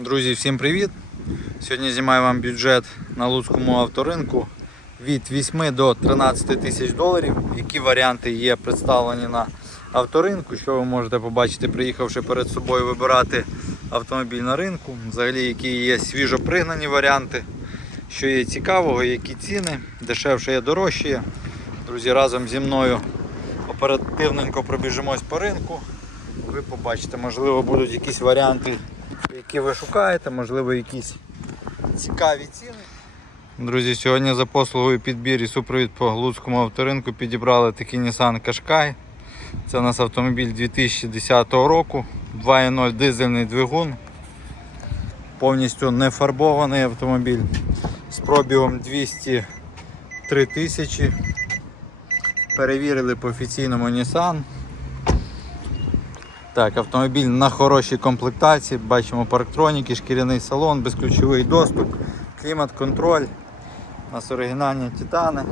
Друзі, всім привіт! Сьогодні знімаю вам бюджет на Луцькому авторинку від 8 до 13 тисяч доларів. Які варіанти є представлені на авторинку, що ви можете побачити, приїхавши перед собою вибирати автомобіль на ринку. Взагалі, які є свіжо пригнані варіанти, що є цікавого, які ціни, дешевше є дорожче. є. Друзі, разом зі мною оперативненько пробіжимось по ринку. Ви побачите, можливо, будуть якісь варіанти, які ви шукаєте, можливо, якісь цікаві ціни. Друзі, сьогодні за послугою підбір і супровід по Луцькому авторинку підібрали такий Nissan Qashqai. Це у нас автомобіль 2010 року, 2.0 дизельний двигун. Повністю не фарбований автомобіль з пробігом 203 тисячі. Перевірили по офіційному Nissan. Так, автомобіль на хорошій комплектації. Бачимо парктроніки, шкіряний салон, безключовий доступ, клімат-контроль. У нас оригінальні титани.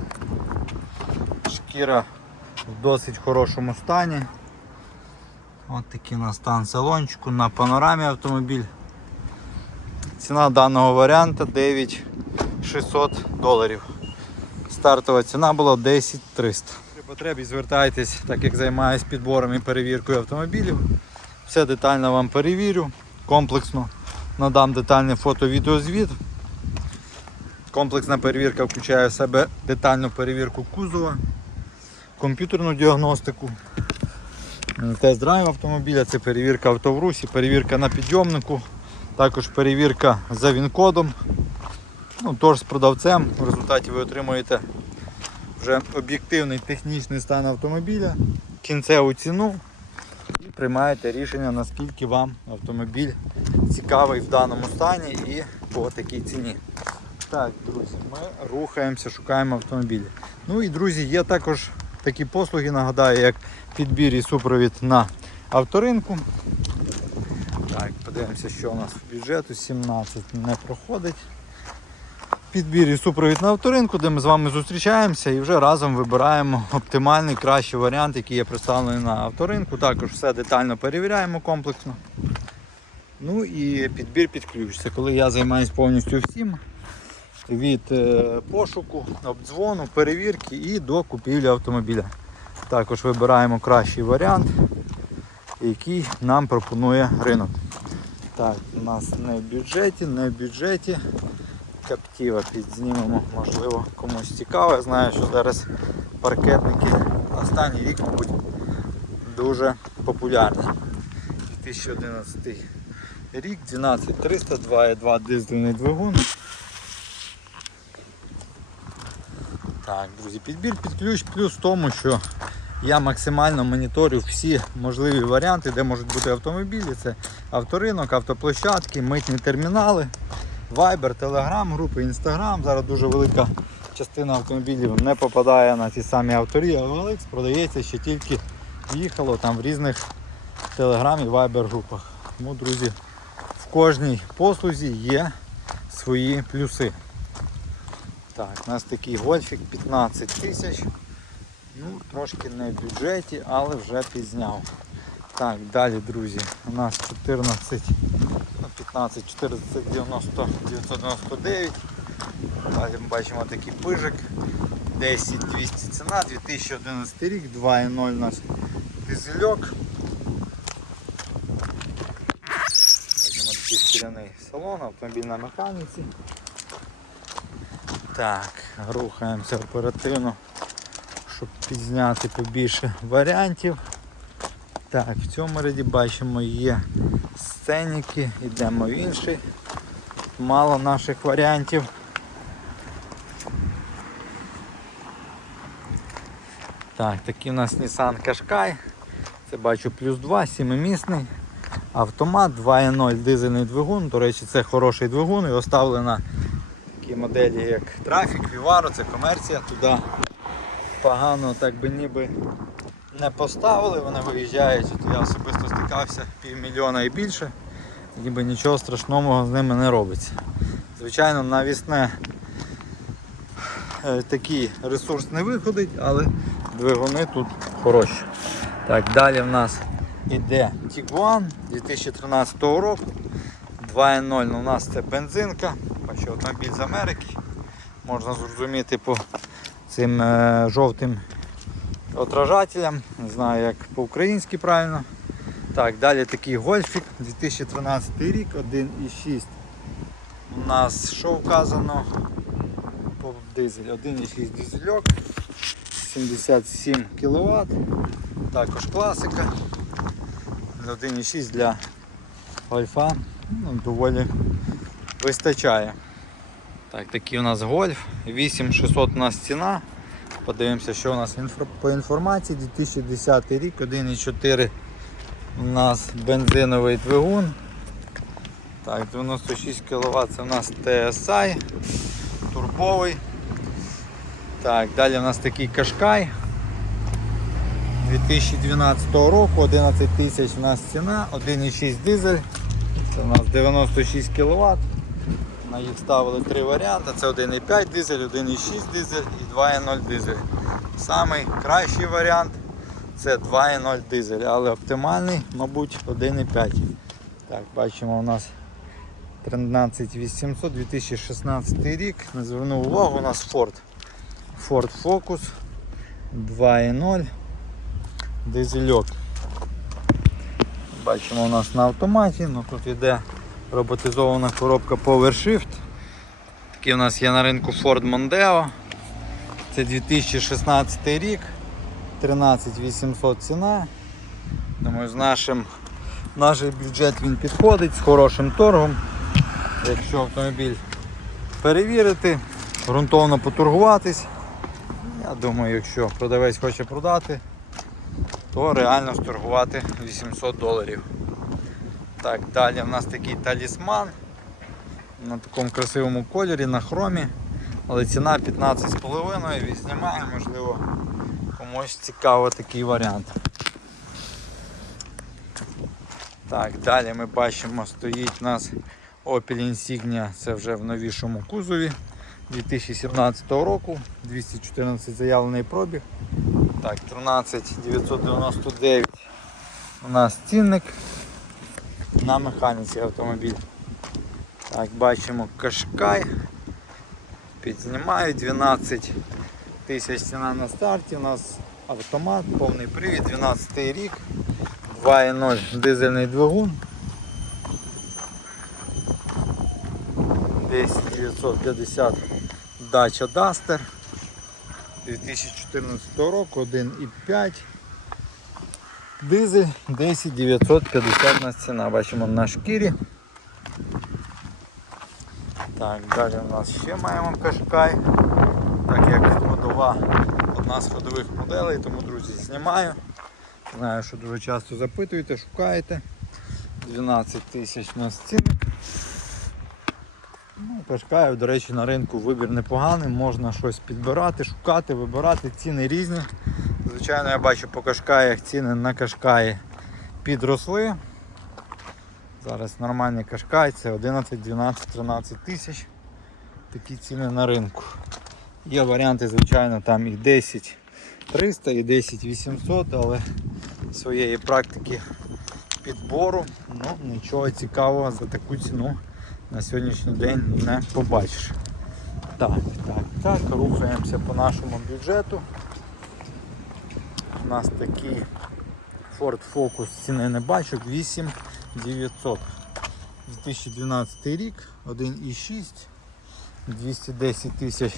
Шкіра в досить хорошому стані. Ось такий у нас стан салончику на панорамі автомобіль. Ціна даного варіанта 9600 доларів. Стартова ціна була 10300. Потребі звертайтесь, так як займаюся підбором і перевіркою автомобілів. Все детально вам перевірю, комплексно надам детальний фото-відеозвіт. Комплексна перевірка включає в себе детальну перевірку кузова, комп'ютерну діагностику, тест-драйв автомобіля, це перевірка автоврусі, перевірка на підйомнику, також перевірка за він-кодом. Ну, тож з продавцем. В результаті ви отримуєте вже об'єктивний технічний стан автомобіля, кінцеву ціну і приймаєте рішення, наскільки вам автомобіль цікавий в даному стані і по такій ціні. Так, друзі, ми рухаємося, шукаємо автомобілі. Ну і друзі, є також такі послуги, нагадаю, як підбір і супровід на авторинку. Так, подивимося, що у нас в бюджету 17 не проходить. Підбір і супровід на авторинку, де ми з вами зустрічаємося і вже разом вибираємо оптимальний кращий варіант, який є представлений на авторинку. Також все детально перевіряємо комплексно. Ну і підбір під ключ. Це коли я займаюся повністю всім. Від е, пошуку, обдзвону, перевірки і до купівлі автомобіля. Також вибираємо кращий варіант, який нам пропонує ринок. Так, у нас не в бюджеті, не в бюджеті. Каптіва підзнімемо, можливо, комусь цікаво. Я знаю, що зараз паркетники останній рік, мабуть, дуже популярні. 2011 рік, 12300, 2,2 дизельний двигун. Так, друзі, підбір під ключ, плюс в тому, що я максимально моніторю всі можливі варіанти, де можуть бути автомобілі. Це авторинок, автоплощадки, митні термінали. Viber, Telegram, групи Instagram. Зараз дуже велика частина автомобілів не попадає на ті самі авторі, а OLX продається ще тільки їхало там в різних Telegram і Viber групах. Тому, друзі, в кожній послузі є свої плюси. Так, у нас такий гольфік 15 тисяч. Ну, трошки не в бюджеті, але вже пізняв. Так, далі, друзі, у нас 14 ну, 15 490 999. Далі ми бачимо такий пижик. 10 200 ціна, 2011 рік, 2.0 у нас дизельок. Бачимо такий шкіряний салон, автомобіль на механіці. Так, рухаємося оперативно, щоб підзняти побільше варіантів. Так, в цьому ряді бачимо є сценіки, йдемо в інший. Мало наших варіантів. Так, такий у нас Nissan Qashqai. Це бачу плюс 2, 7-місний. Автомат 2.0 дизельний двигун. До речі, це хороший двигун. Його ставили на такі моделі, як Traffic, Vivaro, це комерція. Туди погано так би ніби не поставили, вони виїжджають, я особисто стикався півмільйона і більше, ніби нічого страшного з ними не робиться. Звичайно, навісне е, такий ресурс не виходить, але двигуни тут хороші. Так, далі в нас іде Tiguan 2013 року, 2.0 ну, у нас це бензинка. Бачу, автомобіль з Америки. Можна зрозуміти по цим е, жовтим отражателям. Не знаю як по-українськи правильно. Так, далі такий гольфік 2013 рік, 1.6. У нас що вказано по дизель? 1.6 дизельок, 77 кВт. Також класика. 1.6 для гольфа. Ну, доволі вистачає. Так, такий у нас гольф. 8600 у нас ціна. Подивимося, що у нас по інформації. 2010 рік, 1.4 у нас бензиновий двигун. Так, 96 кВт це у нас TSI, турбовий. Так, далі у нас такий кашкай. 2012 року, 11 тисяч у нас ціна, 1,6 дизель. Це у нас 96 кВт. На їх ставили три варіанти. Це 1,5 дизель, 1,6 дизель і 2,0 дизель. Самий кращий варіант це 2,0 дизель, але оптимальний, мабуть, 1,5. Так, бачимо у нас 13800 2016 рік. Не звернув увагу, у нас Ford. Ford Focus 2.0 дизельок. Бачимо у нас на автоматі, ну тут йде роботизована коробка PowerShift. Такий у нас є на ринку Ford Mondeo. Це 2016 рік. 13800 ціна. Думаю, з нашим наш бюджет він підходить з хорошим торгом. Якщо автомобіль перевірити, ґрунтовно поторгуватись. Я думаю, якщо продавець хоче продати, то реально сторгувати 800 доларів. Так, далі в нас такий талісман на такому красивому кольорі, на хромі, але ціна 15,5 знімаю, можливо, комусь цікаво такий варіант. Так, далі ми бачимо, стоїть у нас Opel Insignia, це вже в новішому кузові 2017 року, 214 заявлений пробіг. Так, 13999 у нас цінник на механіці автомобіль. Так, бачимо кашкай. Підзнімаю 12 тисяч ціна на старті. У нас автомат, повний привід, 12 рік, 2.0 дизельний двигун. 10950 Dacia Duster 2014 року 1,5 Дизель 10950 на ціна. Бачимо на шкірі. Так, далі у нас ще маємо кашкай. Так як одна з ходових моделей, тому друзі знімаю. Знаю, що дуже часто запитуєте, шукаєте. 12 тисяч у нас цінник. Ну, Кашкаю, до речі, на ринку вибір непоганий, можна щось підбирати, шукати, вибирати, ціни різні. Звичайно, я бачу по кашкаях ціни на кашкаї підросли. Зараз нормальний кашкай, це 11, 12, 13 тисяч. Такі ціни на ринку. Є варіанти, звичайно, там і 10 300, і 10 800, але своєї практики підбору ну, нічого цікавого за таку ціну на сьогоднішній день не побачиш. Так, так, так, рухаємося по нашому бюджету. У нас такий Ford Focus ціни не бачу, 8900. 2012 рік, 1,6, 210 тисяч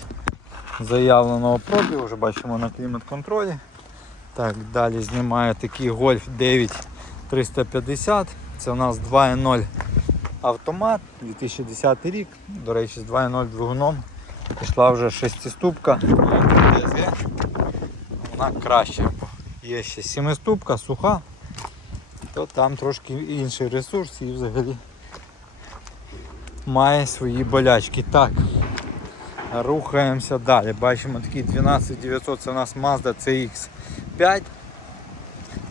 заявленого пробігу, вже бачимо на клімат-контролі. Так, далі знімаю такий Golf 9 350. Це у нас 2.0 автомат, 2010 рік, до речі, з 2.0 двигуном пішла вже шестиступка, DSG. вона краще. Є ще сімиступка, суха, то там трошки інший ресурс і взагалі має свої болячки. Так, рухаємося далі. Бачимо такий 12900, це у нас Mazda CX5.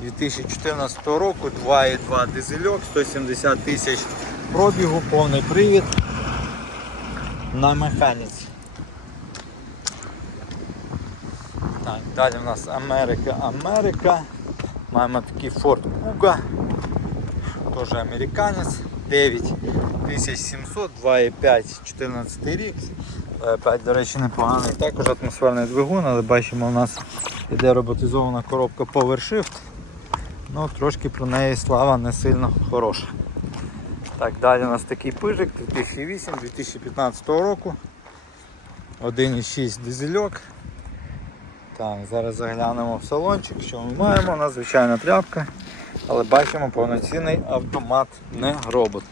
2014 року 2,2 дизельок, 170 тисяч пробігу, повний привід на механіці. Так, далі у нас Америка, Америка. Маємо такий Ford Kuga, теж американець. 9700, 2,5, 14 рік. 2,5, до речі, непоганий. Також атмосферний двигун, але бачимо, у нас іде роботизована коробка PowerShift. Ну, трошки про неї слава не сильно хороша. Так, далі у нас такий пижик 2008-2015 року. 1,6 дизельок. Так, зараз заглянемо в салончик, що ми маємо, у нас звичайна тряпка, але бачимо повноцінний автомат, не робот.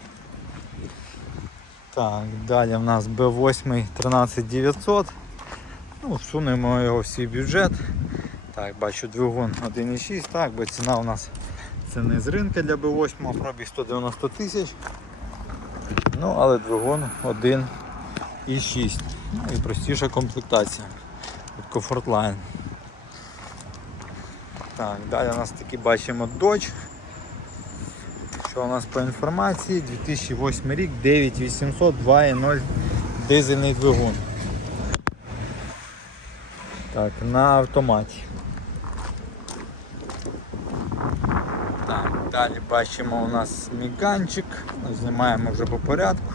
Так, далі в нас B8 13900. Ну, всунемо його в свій бюджет. Так, бачу двигун 1,6, так, бо ціна у нас це не з ринка для B8, а пробіг 190 тисяч. Ну, але двигун 1,6. Ну і простіша комплектація від Comfortline. Так, далі у нас такі бачимо Dodge. Що у нас по інформації? 2008 рік, 9800, 2.0 дизельний двигун. Так, на автоматі. Так, далі бачимо у нас міганчик. Знімаємо вже по порядку.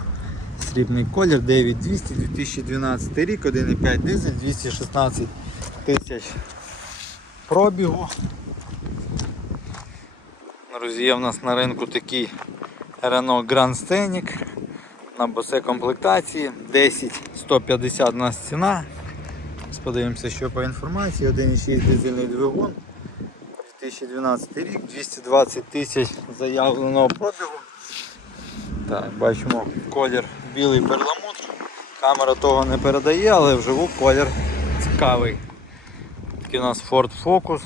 Срібний колір 9200, 2012 рік, 1,5 дизель, 216 тисяч пробігу. Друзі, є в нас на ринку такий Renault Grand Scenic на босе комплектації 10 150 у нас ціна. Подивимося, що по інформації. 1,6 дизельний двигун. 2012 рік, 220 тисяч заявленого пробігу. Так, бачимо колір білий перламутр. Камера того не передає, але вживу колір цікавий. Такий у нас Ford Focus.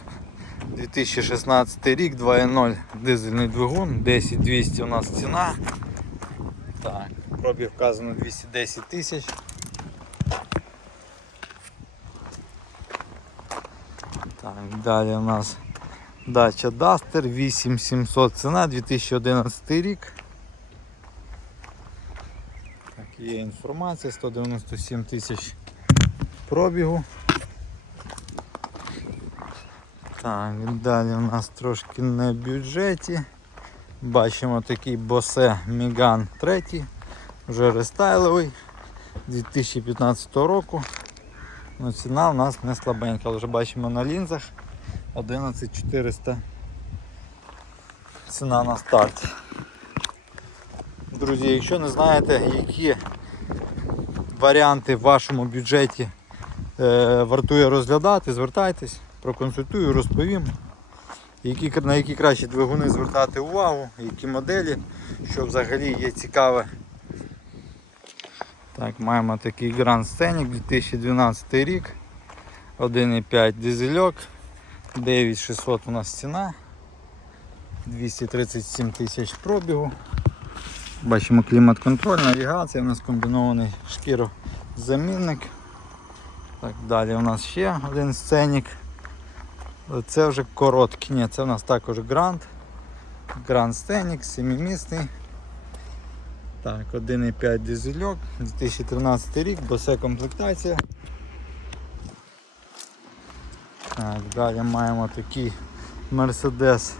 2016 рік, 2.0 дизельний двигун, 10200 у нас ціна. Так, пробіг вказано 210 тисяч. Так, далі у нас дача Duster 8700 ціна, 2011 рік. Так, є інформація, 197 тисяч пробігу. Так, далі у нас трошки на бюджеті. Бачимо такий Bose Megane 3, вже рестайловий 2015 року. Ну, ціна у нас не слабенька, але вже бачимо на лінзах 11400 ціна на старті. Друзі, якщо не знаєте, які варіанти в вашому бюджеті е, вартує розглядати, звертайтесь, проконсультую, розповім, які, на які кращі двигуни звертати увагу, які моделі, що взагалі є цікаве. Так, маємо такий Grand Scenic 2012 рік. 1,5 дизельок, 9600 у нас ціна, 237 тисяч пробігу. Бачимо клімат-контроль, навігація, у нас комбінований шкірозамінник. Так, Далі у нас ще один сценік. Це вже короткий, ні, це у нас також Grand. Grand Scenic, 7-місний. Так, 1,5 дизельок, 2013 рік, босе комплектація. Так, далі маємо такий Mercedes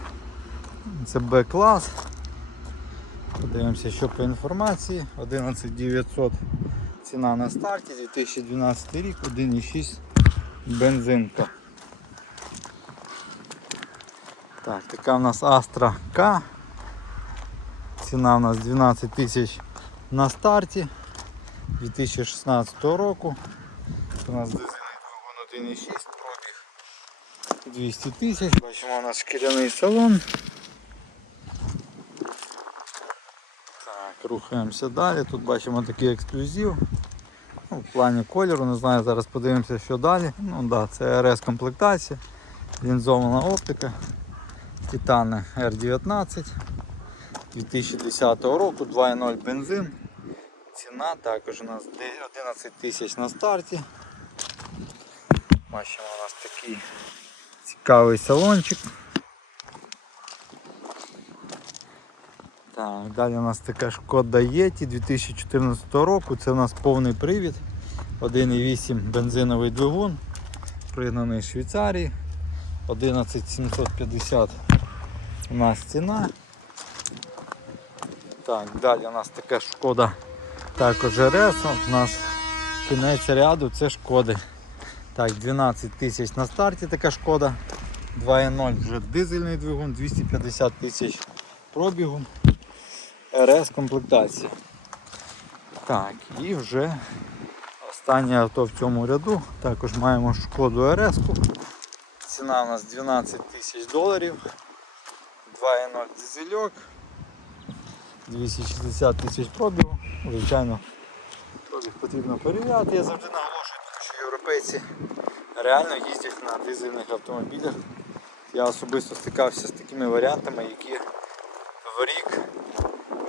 це B-клас. Подивимося, що по інформації. 11900 ціна на старті, 2012 рік, 1,6 бензинка. Так, така у нас Astra K. Ціна у нас 12 тисяч на старті 2016 року. У нас дизельний двигун 1,6 пробіг 200 тисяч. Бачимо у нас шкіряний салон. Так, рухаємося далі. Тут бачимо такий ексклюзив. Ну, в плані кольору, не знаю, зараз подивимося, що далі. Ну да, це РС комплектація, лінзована оптика, Титани R19 2010 року, 2.0 бензин. Ціна також у нас 11 тисяч на старті. Бачимо у нас такий цікавий салончик. Так, далі у нас така шкода Єті 2014 року. Це у нас повний привід. 1,8 бензиновий двигун, пригнаний з Швейцарії. 11750 у нас ціна. Так, далі у нас така шкода також РС. У нас кінець ряду це шкоди. Так, 12 тисяч на старті така шкода. 2.0 вже дизельний двигун, 250 тисяч пробігу. РС комплектація. Так, і вже останнє авто в цьому ряду. Також маємо шкоду РС. -ку. Ціна у нас 12 тисяч доларів. 2.0 дизельок. 260 тисяч пробігу. Звичайно, пробіг потрібно перевіряти. Я завжди наголошую, тому що європейці реально їздять на дизельних автомобілях. Я особисто стикався з такими варіантами, які в рік,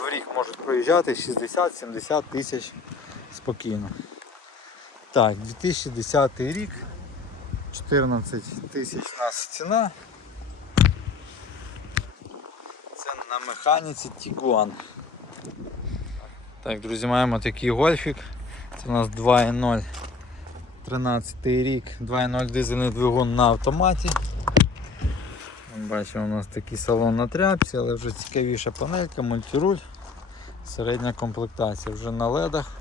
в рік можуть проїжджати 60-70 тисяч спокійно. Так, 2010 рік, 14 тисяч у нас ціна. Це на механіці Tiguan. Так, друзі, маємо такий гольфік. Це у нас 2.0 13 рік, 2.0 дизельний двигун на автоматі. Бачимо, у нас такий салон на тряпці, але вже цікавіша панелька, мультируль, середня комплектація вже на ледах.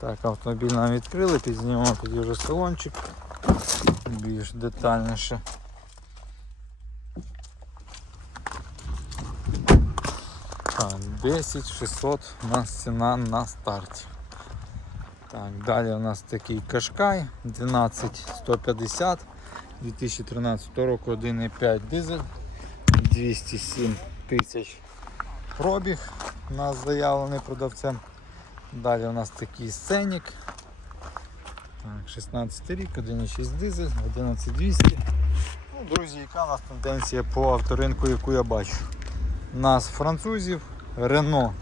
Так, автомобіль нам відкрили, підзнімемо тоді вже салончик більш детальніше. Так, 10 600 у нас ціна на старті. Так, далі у нас такий кашкай 12 150 2013 року 1,5 дизель 207 тисяч пробіг у нас заявлений продавцем. Далі у нас такий сценік. Так, 16 рік, 1,6 дизель, 11200. Ну, друзі, яка у нас тенденція по авторинку, яку я бачу? У нас французів, Рено,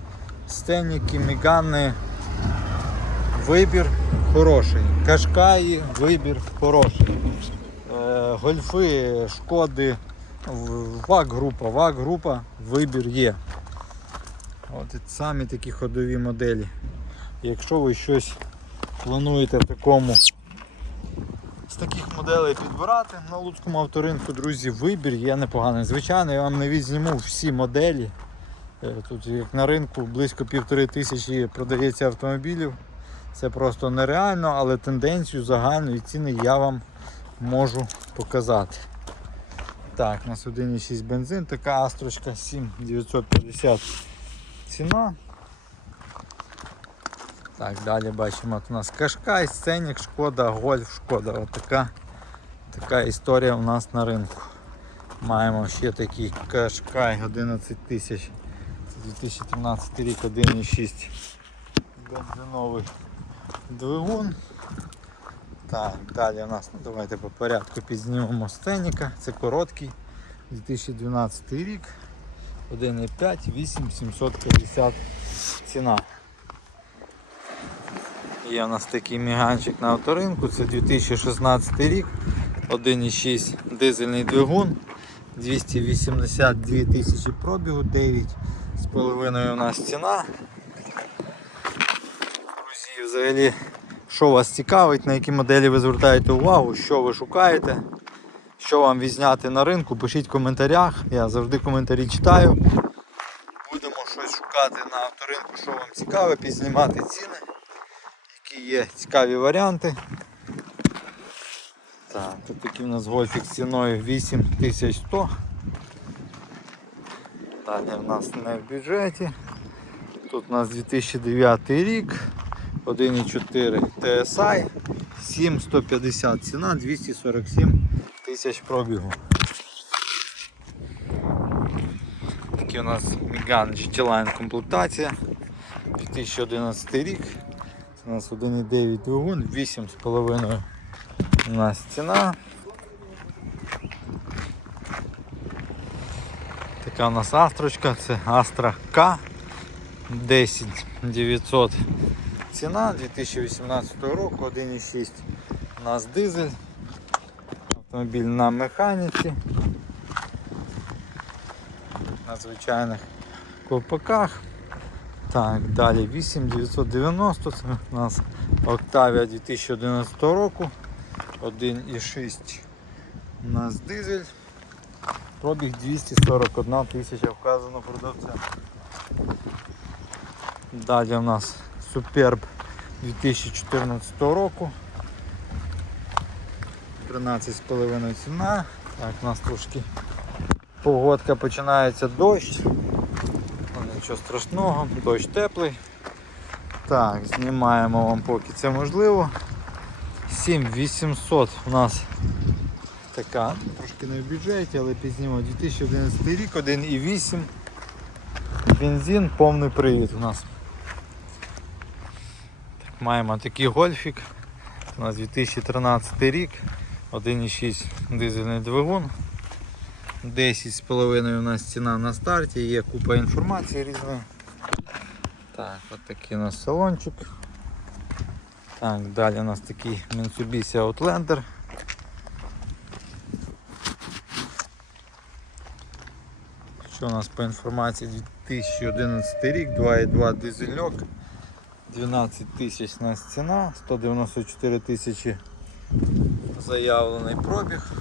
Стеніки, Мігани, вибір хороший. Кашкаї, вибір хороший. Е, гольфи, шкоди, ВАК-група, ВАК-група, вибір є. От самі такі ходові моделі. Якщо ви щось плануєте в такому з таких моделей підбирати на Луцькому авторинку, друзі, вибір є непоганий. Звичайно, я вам не відзніму всі моделі. Е, Тут як на ринку близько півтори тисячі продається автомобілів. Це просто нереально, але тенденцію загальну і ціни я вам можу показати. Так, у нас 1,6 бензин, така астрочка 7950 ціна. Так, далі бачимо, от у нас Кашкай, Сценік, Шкода, Гольф, Шкода. От така, така історія у нас на ринку. Маємо ще такий Кашкай 11 тисяч. Це 2013 рік 1,6 бензиновий двигун. Так, далі у нас, ну давайте по порядку підзнімемо сценіка. Це короткий 2012 рік. 1,5, 8750 ціна. Є у нас такий міганчик на авторинку, це 2016 рік, 1,6 дизельний двигун, 282 тисячі пробігу, 9,5 у нас ціна. Друзі, взагалі, що вас цікавить, на які моделі ви звертаєте увагу, що ви шукаєте, що вам відзняти на ринку, пишіть в коментарях, я завжди коментарі читаю. Будемо щось шукати на авторинку, що вам цікаве, підзнімати ціни які є цікаві варіанти. Так, тут такий у нас гольфік ціною 8100. Далі у нас не в бюджеті. Тут у нас 2009 рік, 1,4 TSI, 7150 ціна, 247 тисяч пробігу. Такий у нас Megane GT-Line комплектація, 2011 рік. У нас 1,9 двигун, 8,5 у нас ціна. Така у нас астрочка, це Astra K 10900 ціна 2018 року, 1,6 у нас дизель, автомобіль на механіці, на звичайних ковпаках. Так, далі 8990, це у нас Octavia 2011 року, 1,6 у нас дизель, пробіг 241 тисяча вказано продавцем. Далі у нас Superb 2014 року. 13,5 ціна. Так, у нас трошки погодка починається дощ. Нічого страшного, дощ теплий. Так, знімаємо вам поки це можливо. 7800 у нас така, трошки не в бюджеті, але пізнімо 2011 рік, 1,8. Бензин, повний привід у нас. Так, маємо такий гольфік. У нас 2013 рік, 1,6 дизельний двигун. 10,5 у нас ціна на старті, є купа інформації різної. Так, от такий у нас салончик. Так, далі у нас такий Mitsubishi Outlander. Що у нас по інформації 2011 рік, 2,2 дизельок, 12 тисяч нас ціна, 194 тисячі заявлений пробіг.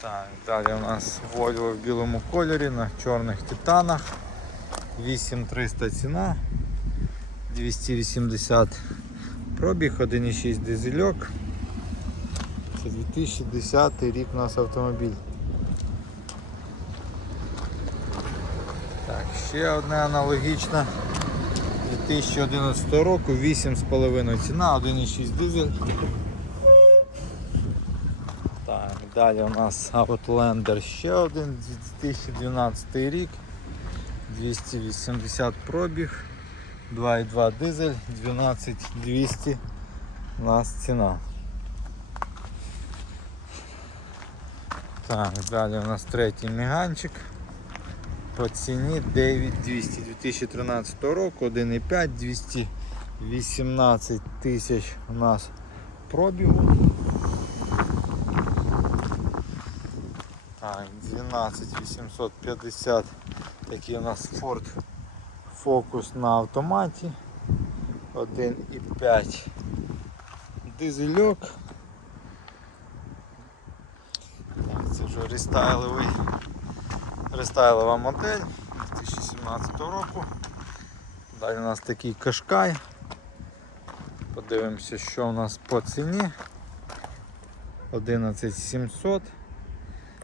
Так, далі у нас Volvo в білому кольорі на чорних титанах. 8300 ціна, 280 пробіг, 1,6 дизельок. Це 2010 рік у нас автомобіль. Так, ще одне аналогічне. 2011 року, 8,5 ціна, 1,6 дизель. Так, далі у нас Outlander ще один 2012 рік. 280 пробіг, 2,2 дизель, 12200 у нас ціна. Так, далі у нас третій міганчик. По ціні 9200 2013 року, 1,5, 218 тисяч у нас пробігу. Так, 12850 такий у нас Ford Focus на автоматі. 1,5 дизельок. Так, це вже рестайловий, рестайлова модель 2017 року. Далі у нас такий кашкай. Подивимося, що у нас по ціні. 11700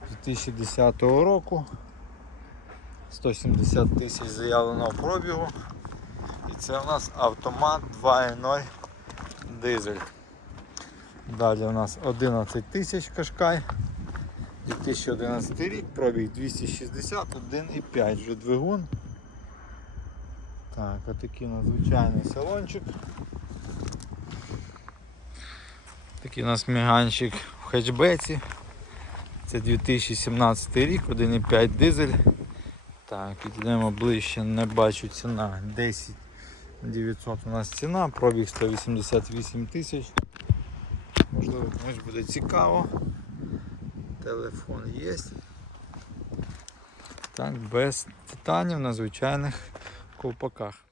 2010 року. 170 тисяч заявленого пробігу. І це у нас автомат 2.0 дизель. Далі у нас 11 тисяч кашкай. 2011 рік, пробіг 261,5 вже двигун. Так, отакий у нас звичайний салончик. Такий у нас міганчик в хетчбеці. Це 2017 рік, 1,5 дизель. Так, підійдемо ближче, не бачу ціна. 10 900 у нас ціна, пробіг 188 тисяч. Можливо, комусь буде цікаво. Телефон є. Так, без титанів на звичайних ковпаках.